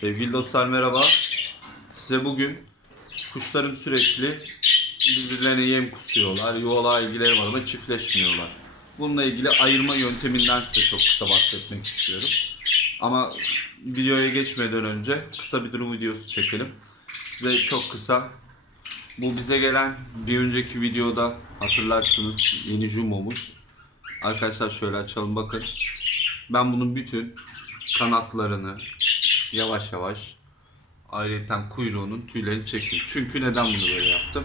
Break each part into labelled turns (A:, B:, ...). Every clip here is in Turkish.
A: Sevgili dostlar merhaba. Size bugün kuşlarım sürekli birbirlerine yem kusuyorlar. Yuvala ilgileri var ama çiftleşmiyorlar. Bununla ilgili ayırma yönteminden size çok kısa bahsetmek istiyorum. Ama videoya geçmeden önce kısa bir durum videosu çekelim. Size çok kısa bu bize gelen bir önceki videoda hatırlarsınız yeni jumomuz. Arkadaşlar şöyle açalım bakın. Ben bunun bütün kanatlarını yavaş yavaş ayrıca kuyruğunun tüylerini çektim. Çünkü neden bunu böyle yaptım?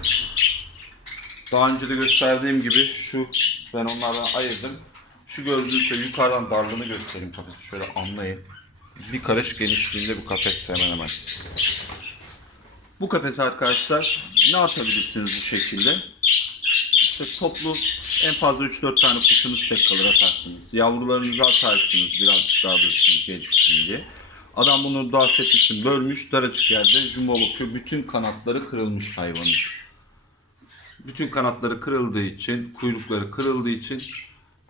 A: Daha önce de gösterdiğim gibi şu ben onlardan ayırdım. Şu gördüğünüz şey yukarıdan darlığını göstereyim kafesi şöyle anlayın. Bir karış genişliğinde bu kafes hemen hemen. Bu kafese arkadaşlar ne atabilirsiniz bu şekilde? İşte toplu en fazla 3-4 tane kuşunuz tek kalır atarsınız. Yavrularınızı atarsınız birazcık daha dursun gelişsin diye. Adam bunu setlisini bölmüş daracık yerde jumbo bakıyor. Bütün kanatları kırılmış hayvanın. Bütün kanatları kırıldığı için, kuyrukları kırıldığı için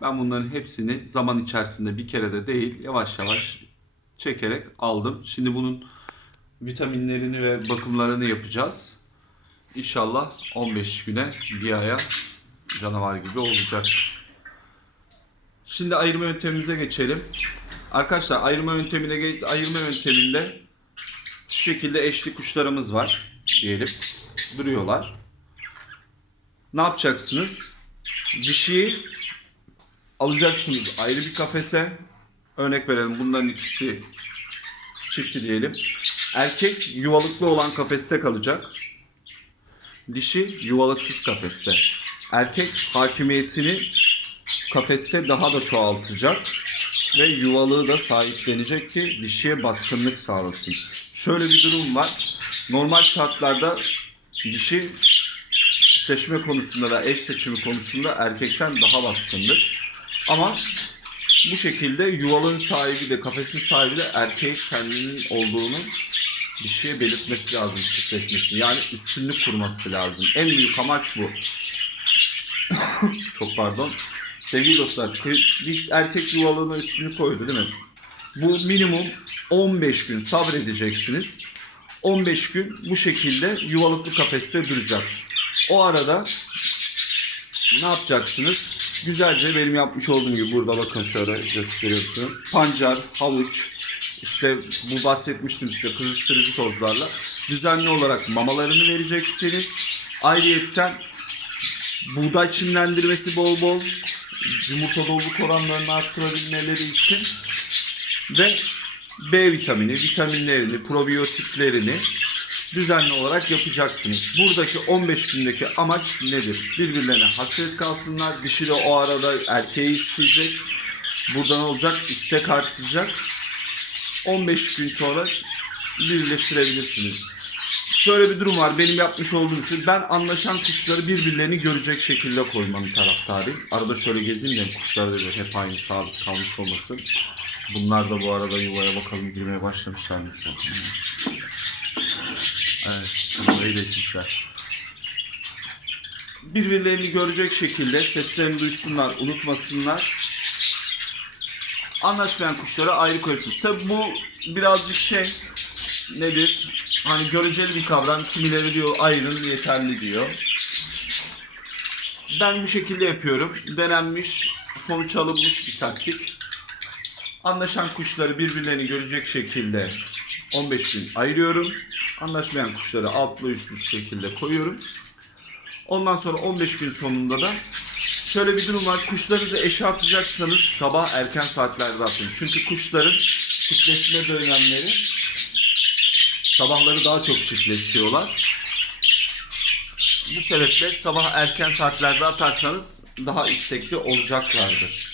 A: ben bunların hepsini zaman içerisinde bir kere de değil yavaş yavaş çekerek aldım. Şimdi bunun vitaminlerini ve bakımlarını yapacağız. İnşallah 15 güne bir aya canavar gibi olacak. Şimdi ayırma yöntemimize geçelim. Arkadaşlar ayırma yöntemine ayırma yönteminde şu şekilde eşli kuşlarımız var diyelim. Duruyorlar. Ne yapacaksınız? Dişiyi alacaksınız ayrı bir kafese. Örnek verelim bunların ikisi çifti diyelim. Erkek yuvalıklı olan kafeste kalacak. Dişi yuvalıksız kafeste. Erkek hakimiyetini kafeste daha da çoğaltacak ve yuvalığı da sahiplenecek ki dişiye baskınlık sağlasın. Şöyle bir durum var. Normal şartlarda dişi çiftleşme konusunda ve eş seçimi konusunda erkekten daha baskındır. Ama bu şekilde yuvalığın sahibi de kafesin sahibi de erkeğin kendinin olduğunu dişiye belirtmesi lazım çiftleşmesi. Yani üstünlük kurması lazım. En büyük amaç bu. Çok pardon. Sevgili dostlar, bir erkek yuvalığına üstünlük koydu değil mi? Bu minimum 15 gün sabredeceksiniz. 15 gün bu şekilde yuvalıklı kafeste duracak. O arada ne yapacaksınız? Güzelce benim yapmış olduğum gibi burada bakın şöyle gösteriyorsun. Pancar, havuç, işte bu bahsetmiştim size kızıştırıcı tozlarla düzenli olarak mamalarını vereceksiniz. Ayrıyetten buğday çimlendirmesi bol bol yumurta doluluk oranlarını arttırabilmeleri için ve B vitamini, vitaminlerini, probiyotiklerini düzenli olarak yapacaksınız. Buradaki 15 gündeki amaç nedir? Birbirlerine hasret kalsınlar. Dişi de o arada erkeği isteyecek. Buradan olacak, istek artacak. 15 gün sonra birleştirebilirsiniz. Şöyle bir durum var. Benim yapmış olduğum şey. Ben anlaşan kuşları birbirlerini görecek şekilde koymanın taraftarıyım. Arada şöyle gezeyim de kuşlar da hep aynı sabit kalmış olmasın. Bunlar da bu arada yuvaya bakalım girmeye başlamışlarmış. Evet, burayı da içmişler. Birbirlerini görecek şekilde seslerini duysunlar, unutmasınlar. Anlaşmayan kuşlara ayrı koyarsınız. Tabi bu birazcık şey nedir? Hani göreceli bir kavram. Kimileri diyor ayrın yeterli diyor. Ben bu şekilde yapıyorum. Denenmiş, sonuç alınmış bir taktik. Anlaşan kuşları birbirlerini görecek şekilde 15 gün ayırıyorum. Anlaşmayan kuşları altlı üstlü şekilde koyuyorum. Ondan sonra 15 gün sonunda da şöyle bir durum var. Kuşlarınızı eşe atacaksanız sabah erken saatlerde atın. Çünkü kuşların çiftleşme dönemleri sabahları daha çok çiftleşiyorlar. Bu sebeple sabah erken saatlerde atarsanız daha istekli olacaklardır.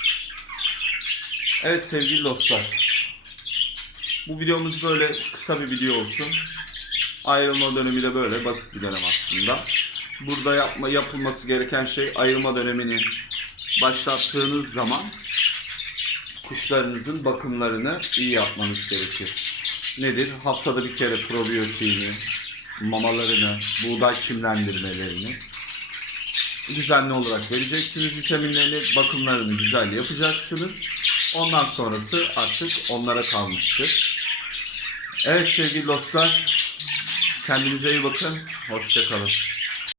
A: Evet sevgili dostlar. Bu videomuz böyle kısa bir video olsun. Ayrılma dönemi de böyle basit bir dönem aslında. Burada yapma yapılması gereken şey ayrılma dönemini başlattığınız zaman kuşlarınızın bakımlarını iyi yapmanız gerekir. Nedir? Haftada bir kere probiyotiğini, mamalarını, buğday çimlendirmelerini düzenli olarak vereceksiniz vitaminlerini, bakımlarını güzel yapacaksınız. Ondan sonrası artık onlara kalmıştır. Evet sevgili dostlar. Kendinize iyi bakın. Hoşçakalın.